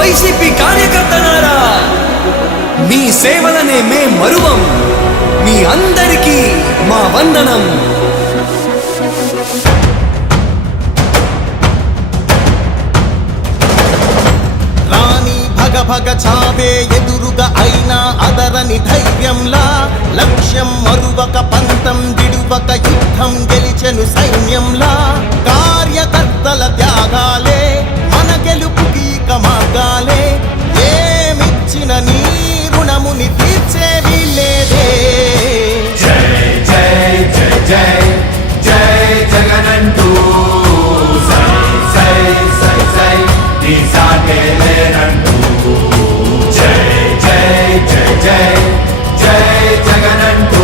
YCP కార్యకర్తలారా మీ సేవలనే మే మరువం. మీ అందరికీ మా వందనం. రాణి భగ భగ చావే ఎదురుగా అయినా అదరని ధైర్యంలా లక్ష్యం మరువక పంతం విడువక యుద్ధం గెలిచెను సైన్యంలా. నీ సాటే లేనంటూ జై జై జై జై జై జగనంటూ.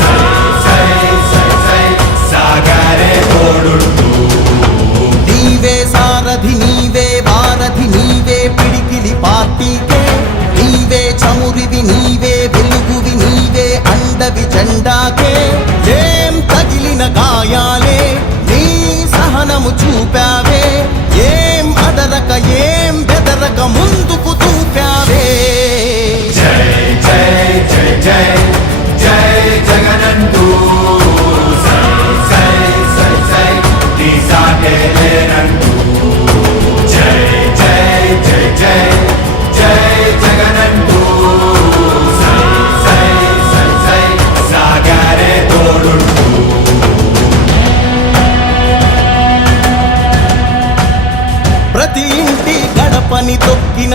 సై సై సై సై సాగరే తోడుంటూ నీవే సారథి నీవే నీవే పిడికిలి పార్టీకే. నీవే చమురివి నీవే వెలుగువి నీవే అండవి జెండాకే. ఏం తగిలిన గాయాలే నీ సహనము చూపావే. ఏ బెదరక ఏం బెదరక ముందుకు దూపావే జై జై జై జై జై జగనంటూ జై జై జై జై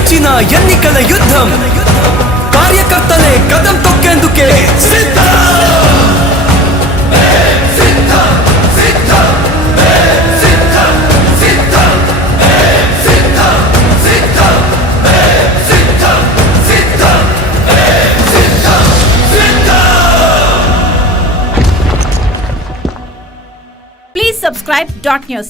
ಹೆಚ್ಚಿನ ಎನ್ನಿಕಲ ಯುದ್ಧ ಕಾರ್ಯಕರ್ತನೇ ಕದಂ ತೊಕ್ಕೆಂದುಕೆ ಸಿದ್ಧ Please subscribe dot news.